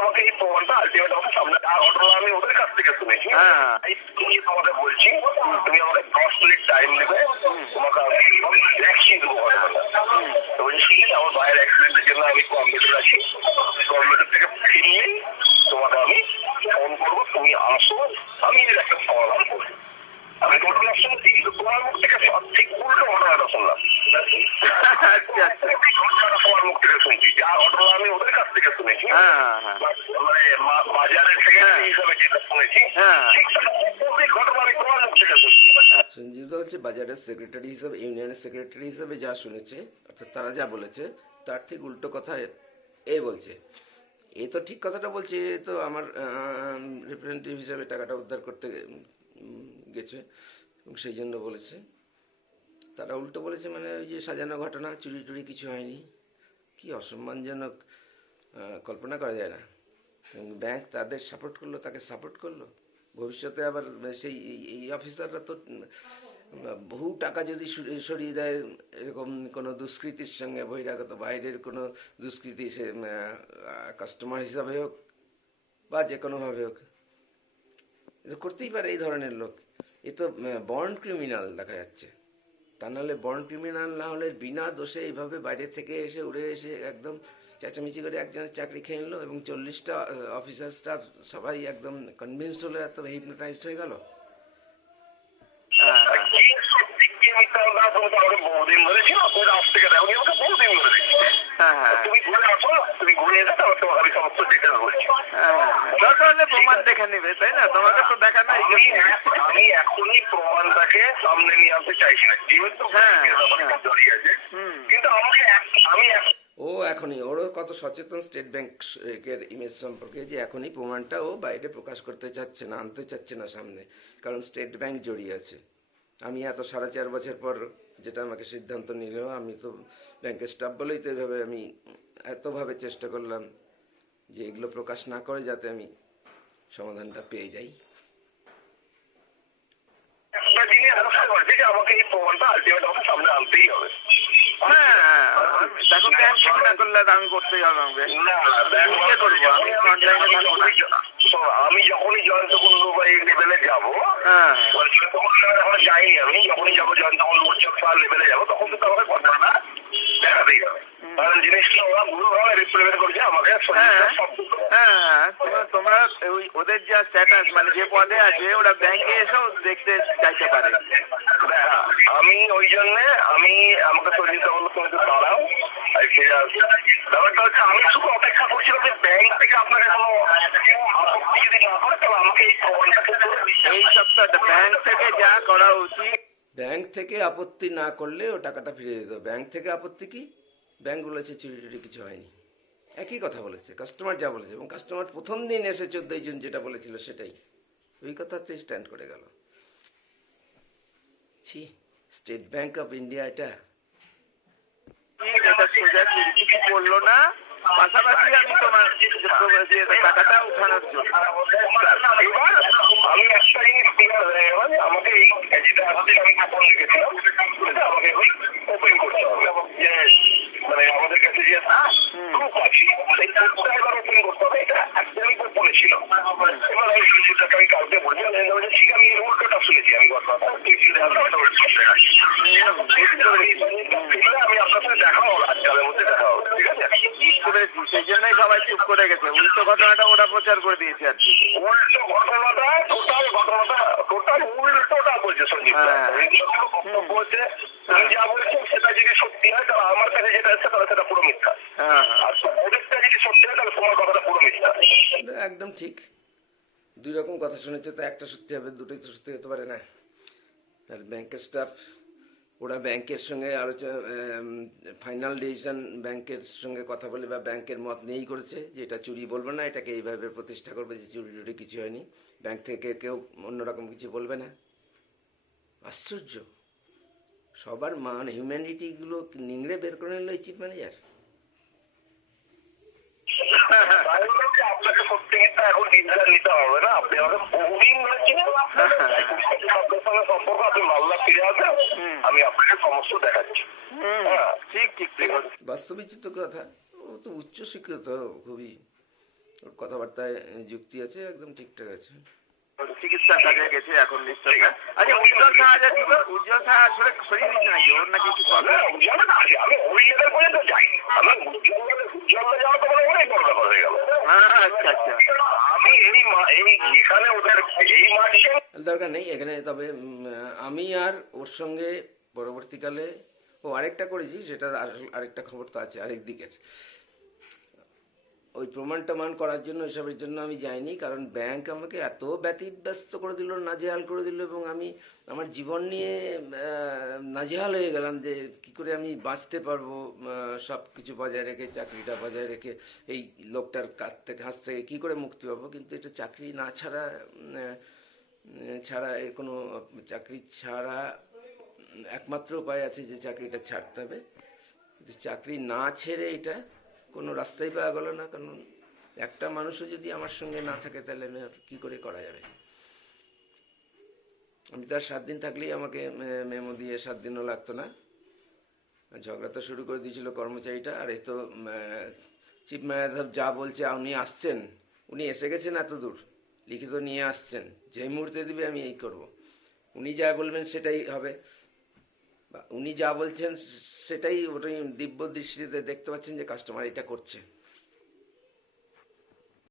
আমাকে এই প্রমাণটা আলটিমেট আমার সামনে, আর ঘটনা আমি ওদের কাছ থেকে শুনেছি। তুমি তোমাকে বলছি, তুমি আমাকে 10 মিনিট টাইম দেবে, তোমাকে আমি দেখিয়ে দেবো ঘটনাটা। তো বলছি আমার ভাইয়ের অ্যাক্সিডেন্টের জন্য আমি কম্পিউটার আছি, কম্পিউটার থেকে ফিরলে তোমাকে আমি ফোন করবো, তুমি আসো, আমি এর একটা সমাধান করবো। আমি ঘটনা শুনছি, কিন্তু তোমার মুখ থেকে ঠিক উল্টো ঘটনাটা শুনলাম। ঘটনাটা তোমার মুখ থেকে শুনছি, যা ঘটনা আমি ওদের কাছ থেকে শুনেছি, মানে বাজারের থেকে হিসাবে যেটা শুনেছি, ঠিক ঘটনা আমি তোমার মুখ থেকে শুনছি। সঞ্জীব হচ্ছে বাজারের সেক্রেটারি হিসাবে, ইউনিয়নের সেক্রেটারি হিসাবে যা শুনেছে, অর্থাৎ তারা যা বলেছে তার ঠিক উল্টো কথা এ বলছে। এ তো ঠিক কথাটা বলছে, এ তো আমার রিপ্রেজেন্টেটিভ হিসাবে টাকাটা উদ্ধার করতে গেছে এবং সেই জন্য বলেছে। তারা উল্টো বলেছে, মানে ওই যে সাজানো ঘটনা, চুরি টুরি কিছু হয়নি। কি অসম্মানজনক, কল্পনা করা যায় না। ব্যাংক তাদের সাপোর্ট করলো, তাকে সাপোর্ট করলো। ভবিষ্যতে আবার সেই এই অফিসাররা তো বহু টাকা যদি সরিয়ে দেয় এরকম কোনো দুষ্কৃতির সঙ্গে, বহিরাগত বাইরের কোনো দুষ্কৃতি, সে কাস্টমার হিসাবে হোক বা যে কোনোভাবে হোক, এটা করতেই পারে এই ধরনের লোক। এ তো বর্ন ক্রিমিনাল দেখা যাচ্ছে। তা নাহলে বর্ন ক্রিমিনাল না হলে বিনা দোষে এইভাবে বাইরে থেকে এসে উড়ে এসে একদম চেঁচামেচি করে একজনের চাকরি খেয়ে নিল এবং 40টা অফিসার স্টাফ সবাই একদম কনভিন্সড হলো, এত হিপনোটাইজড হয়ে গেল। বহুদিন ধরে ছিল, আজ থেকে দেখো আমাকে বহুদিন ধরে দেখছি। তুমি ঘুরে আসো, তুমি ঘুরে এসে তোমাকে আমি সমস্ত ডিটেলস বলছি। প্রমাণ দেখে নিবে, তাই না? তোমাকে তো দেখা নাই। আমি এখনই প্রমাণটাকে সামনে নিয়ে আসতে চাইছি না, যেহেতু জড়িয়ে আছে, কিন্তু আমাকে আমি ও এখনই, ওরও কত সচেতন স্টেট ব্যাংকের ইমেজ সম্পর্কে, যে এখনই প্রমাণটা ও বাইরে প্রকাশ করতে চাচ্ছে না, আনতে চাচ্ছে না সামনে, কারণ স্টেট ব্যাংক জড়িয়ে আছে। আমি এত 4.5 বছর পর যেটা আমাকে সিদ্ধান্ত নিল, আমি তো ব্যাংকের স্টাফ বলেই তো এভাবে আমি এতভাবে চেষ্টা করলাম যে এগুলো প্রকাশ না করে যাতে আমি সমাধানটা পেয়ে যাই। একটা জিনিস বুঝতে পারছি যে আমাকে এই প্রমাণটা আলটিমেট আমার সামনে আনতেই হবে। দেখো ব্যাংক কিছু না করলে আমি করতেই হবে, আমাকে করবো, আমি অনলাইনে থাকবো না। আমি যখনই জয়ন্ত কুন্ডু বা এই লেভেলে যাবো, জয়ন্ত কুন্ডু লেভেলে এখন যাইনি, আমি যখনই যাবো জয়ন্ত কুন্ডু লেভেলে যাবো, তখন কিন্তু আমাকে ঘটনাটা দেখাতেই হবে। কারণ জিনিসটা ওরা ভুলভাবে রিপ্রেজেন্ট করছে আমাকে। তোমরা ওদের যা স্ট্যাটাস, মানে যে পদে আছে, ওরা ব্যাংকে এসেও দেখতে চাইতে পারে। আমি ওই জন্যে আমাকে সঞ্জিত বললো তুমি তো দাঁড়াও, ফিরে আসবে। ব্যাপারটা হচ্ছে আমি শুধু অপেক্ষা করছিলাম যে ব্যাংক থেকে আপনাকে কোনো আপত্তি যদি না করে, তবে আমাকে এই প্রমাণটা এই সপ্তাহটা ব্যাংক থেকে যা করা উচিত। ব্যাংক থেকে আপত্তি না করলে ও টাকাটা ফিরিয়ে দিত। ব্যাংক থেকে আপত্তি কি? ব্যাংক বলেছে চুরি টুরি কিছু হয়নি, একই কথা বলেছে কাস্টমার যা বলেছে, এবং কাস্টমার প্রথম দিন এসে 14 জন যেটা বলেছিল সেটাই, ওই কথাতেই স্ট্যান্ড করে গেল। ছি, স্টেট ব্যাংক অফ ইন্ডিয়া এটা সোজা কিছু করলো না, পাশাপাশি আমি তোমার টাকাটা উঠানোর জন্য আমি একটা জিনিস ক্লিয়ার হয়ে গেল, আমাকে এই যেটা আসছে আমি কাপড় লিখেছিলাম আমাকে ওই ওপেন করতে হবে, যে মানে আমাদের কাছে যে প্রুফ আছে সেই প্রুফটা এবার ওপেন করতে হবে। এটা একদমই গোপনে ছিল। এবার আমি সঞ্জিতটাকে আমি কালকে বলছিলাম, ঠিক আমি এর উল্টোটা শুনেছি, আমি কথাটা আমি আপনার সাথে দেখা হবো, আজকালের মধ্যে দেখা হবে, ঠিক আছে? বুঝতে পেরেছি, সেই জন্যই সবাই চুপ করে গেছে। উল্টো ঘটনাটা ওরা প্রচার করে দিয়েছে আর কি। উল্টো ঘটনাটা টোটাল উল্টোটা বলছে সঞ্জিত। বক্তব্য হচ্ছে যা বলছেন সেটা যদি সত্যি হয় তাহলে আমার কাছে যেটা আছে তাহলে সেটা পুরো মিথ্যা, আর ওদেরটা যদি সত্যি হয় তাহলে তোমার কথাটা পুরো মিথ্যা। একদম ঠিক। দুই রকম কথা শুনেছে, তো একটা সত্যি হবে, দুটোই তো সত্যি হতে পারে না। আর ব্যাংকের স্টাফ, ওরা ব্যাংকের সঙ্গে আলোচনা, ফাইনাল ডিসিশন ব্যাংকের সঙ্গে কথা বলে বা ব্যাংকের মত নিয়েই করেছে যে এটা চুরি বলবে না, এটাকে এইভাবে প্রতিষ্ঠা করবে যে চুরি টুরি কিছু হয়নি, ব্যাংক থেকে কেউ অন্যরকম কিছু বলবে না। আশ্চর্য, সবার মানে হিউম্যানিটিগুলো নিংড়ে বের করে নিল এই চিফ ম্যানেজার। আপনাকে সত্যি মিথ্যা এখন ডিসিশন নিতে হবে না, আপনি আমাকে বহুদিন ধরেছিলেন আপনার সঙ্গে সম্পর্ক, আপনি মাল্লা ফিরে আসেন, আমি আপনাকে সমস্ত দেখাচ্ছি। ঠিক ঠিক ঠিক বাস্তবিক তো কথা, ও তো উচ্চ শিক্ষিত খুবই, ওর কথাবার্তায় যুক্তি আছে, একদম ঠিকঠাক আছে। চিকিৎসার কাজে গেছে এখন নিশ্চয়। আচ্ছা, উজ্জ্বল সাহা যে ছিল, উজ্জ্বল সাহা আসলে সরিয়ে দিচ্ছে নাকি? ওর নাকি কিছু প্রবলেম? আমি ওই লেভেল পর্যন্ত যাই, আমি উজ্জ্বল যাওয়া তো মানে অনেক বড় ব্যাপার হয়ে গেল। আচ্ছা আচ্ছা। আমি এই যেখানে ওদের এই মার্চে দরকার নেই এখানে, তবে আমি আর ওর সঙ্গে পরবর্তীকালে আরেকটা করেছি, সেটা আরেকটা খবর তো আছে আরেক দিকের। ওই প্রমাণ টমান করার জন্য, এসবের জন্য আমি যাইনি, কারণ ব্যাংক আমাকে এত ব্যতিব্যস্ত করে দিল, নাজেহাল করে দিল, এবং আমি আমার জীবন নিয়ে নাজেহাল হয়ে গেলাম যে কি করে আমি বাঁচতে পারবো সব কিছু বজায় রেখে, চাকরিটা বজায় রেখে, এই লোকটার হাত থেকে কি করে মুক্তি পাবো। কিন্তু এটা চাকরি না ছাড়া এর কোনো চাকরি ছাড়া একমাত্র উপায় আছে যে চাকরিটা ছাড়তে হবে। চাকরি না ছেড়ে এটা কোনো রাস্তাই পাওয়া গেল না, কারণ একটা মানুষও যদি আমার সঙ্গে না থাকে তাহলে আমি আর কী করে করা যাবে। আমি তো আর 7 দিন থাকলেই আমাকে মেমো দিয়ে 7 দিনও লাগতো না। ঝগড়া তো শুরু করে দিয়েছিল কর্মচারীটা। আর এই তো চিফ ম্যানেজার যা বলছে, উনি আসছেন, উনি এসে গেছেন এত দূর, লিখিত নিয়ে আসছেন, যেই মুহূর্তে দিবে আমি এই করব। উনি যা বলবেন সেটাই হবে, উনি যা বলছেন সেটাই, ওটাই দিব্য দৃষ্টিতে দেখতে পাচ্ছেন যে কাস্টমার এটা করছে।